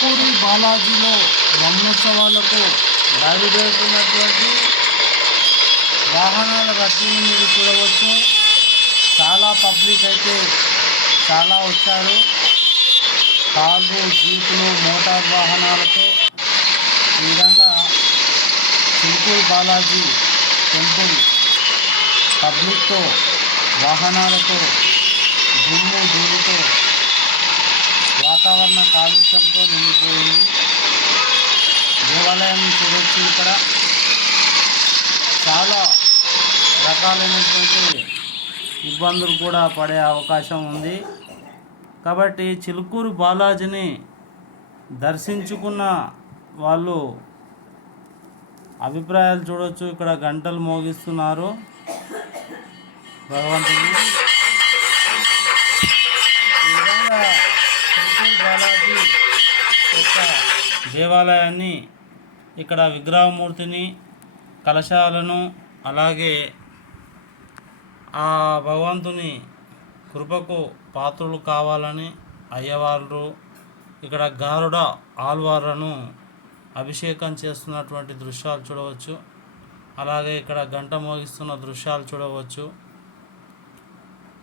చిలుకూరి బాలాజీలో బ్రహ్మోత్సవాలకు బయలుదేరుతున్నటువంటి వాహనాల రద్దీని మీరు చూడవచ్చు. చాలా పబ్లిక్ అయితే చాలా వచ్చారు. కార్లు, జీపులు, మోటార్ వాహనాలతో ఈ విధంగా చిలుకూరి బాలాజీ టెంపుల్ పబ్లిక్తో, వాహనాలతో, దుమ్ము ధూళితో, వాతావరణ కాలుష్యంతో నిండిపోయింది. దేవాలయం చూడొచ్చు. ఇక్కడ చాలా రకాలైనటువంటి ఇబ్బందులు కూడా పడే అవకాశం ఉంది. కాబట్టి చిలుకూరు బాలాజీని దర్శించుకున్న వాళ్ళు అభిప్రాయాలు చూడవచ్చు. ఇక్కడ గంటలు మోగిస్తున్నారు భగవంతుని. ఈ విధంగా చిలుకూరు బాలాజీ యొక్క దేవాలయాన్ని, ఇక్కడ విగ్రహమూర్తిని, కలశాలను, అలాగే ఆ భగవంతుని కృపకు పాత్రులు కావాలని అయ్యవారు ఇక్కడ గారుడ ఆల్వార్లను అభిషేకం చేస్తున్నటువంటి దృశ్యాలు చూడవచ్చు. అలాగే ఇక్కడ గంట మోగిస్తున్న దృశ్యాలు చూడవచ్చు.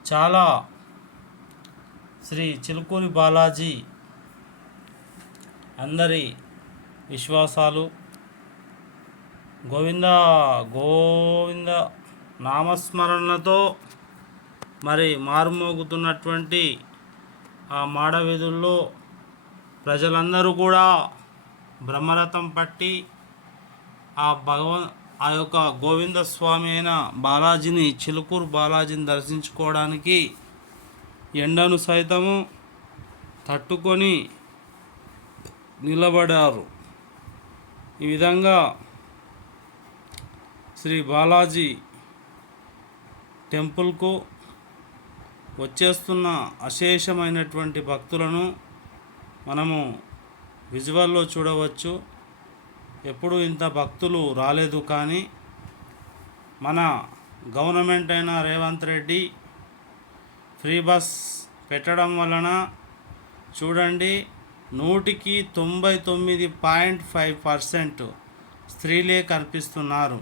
చాలా శ్రీ చిలుకూరి బాలాజీ అందరి విశ్వాసాలు. గోవింద గోవింద నామస్మరణతో మరి మారుమోగుతున్నటువంటి ఆ మాడవీధుల్లో ప్రజలందరూ కూడా బ్రహ్మరథం పట్టి ఆ యొక్క గోవింద స్వామి అయిన బాలాజీని, చిలుకూరు బాలాజీని దర్శించుకోవడానికి ఎండను సైతము తట్టుకొని నిలబడారు. ఈ విధంగా శ్రీ బాలాజీ టెంపుల్కు వచ్చేస్తున్న అశేషమైనటువంటి భక్తులను మనము విజువల్లో చూడవచ్చు. ఎప్పుడు ఇంత భక్తులు రాలేదు. కానీ మన గవర్నమెంట్ అయిన రేవంత్ రెడ్డి ఫ్రీ బస్ పెట్టడం వలన చూడండి, 99.5% స్త్రీలే కల్పిస్తున్నారు.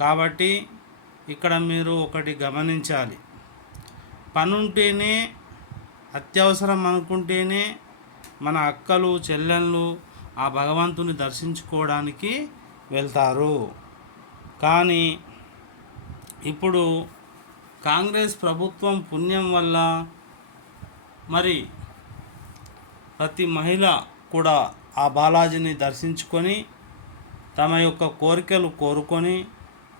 కాబట్టి ఇక్కడ మీరు ఒకటి గమనించాలి. పనుంటేనే, అత్యవసరం అనుకుంటేనే మన అక్కలు, చెల్లెళ్ళు ఆ భగవంతుని దర్శించుకోవడానికి వెళ్తారు. కానీ ఇప్పుడు కాంగ్రెస్ ప్రభుత్వం పుణ్యం వల్ల మరి ప్రతి మహిళ కూడా ఆ బాలాజీని దర్శించుకొని తమ యొక్క కోరికలు కోరుకొని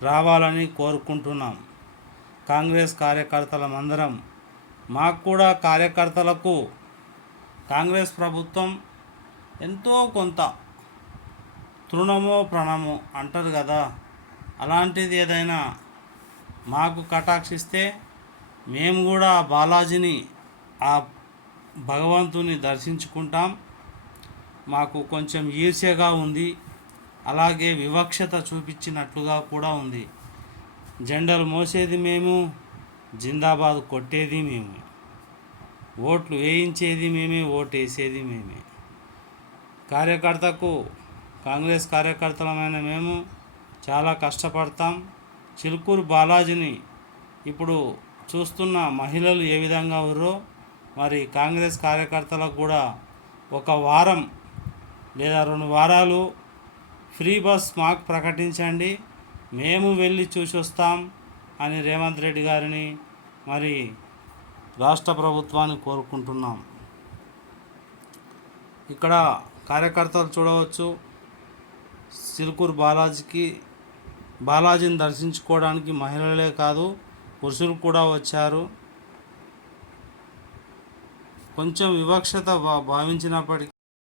రావాలని కోరుకుంటున్నాం. కాంగ్రెస్ కార్యకర్తలమందరం, మాకు కూడా కార్యకర్తలకు కాంగ్రెస్ ప్రభుత్వం ఎంతో కొంత తృణమో ప్రణమో అంటారు కదా, అలాంటిది ఏదైనా మాకు కటాక్షిస్తే మేము కూడా ఆ బాలాజీని, ఆ భగవంతుని దర్శించుకుంటాం. మాకు కొంచెం ఈర్ష్యగా ఉంది, అలాగే వివక్షత చూపించినట్లుగా కూడా ఉంది. జెండాలు మోసేది మేము, జిందాబాద్ కొట్టేది మేము, ఓట్లు వేయించేది మేమే, ఓటు వేసేది మేమే. కాంగ్రెస్ కార్యకర్తలమైన మేము చాలా కష్టపడతాం. చిలుకూరు బాలాజీని ఇప్పుడు చూస్తున్న మహిళలు ఏ విధంగా ఉన్నారో, మరి కాంగ్రెస్ కార్యకర్తలకు కూడా ఒక వారం లేదా 2 వారాలు ఫ్రీ బస్ మాకు ప్రకటించండి, మేము వెళ్ళి చూసి వస్తాం అని రేవంత్ రెడ్డి గారిని, మరి రాష్ట్ర ప్రభుత్వాన్ని కోరుకుంటున్నాం. ఇక్కడ కార్యకర్తలు చూడవచ్చు. చిలుకూరు బాలాజీని దర్శించుకోవడానికి మహిళలే కాదు, పురుషులు కూడా వచ్చారు. కొంచెం వివక్షత భావించినప్పటికీ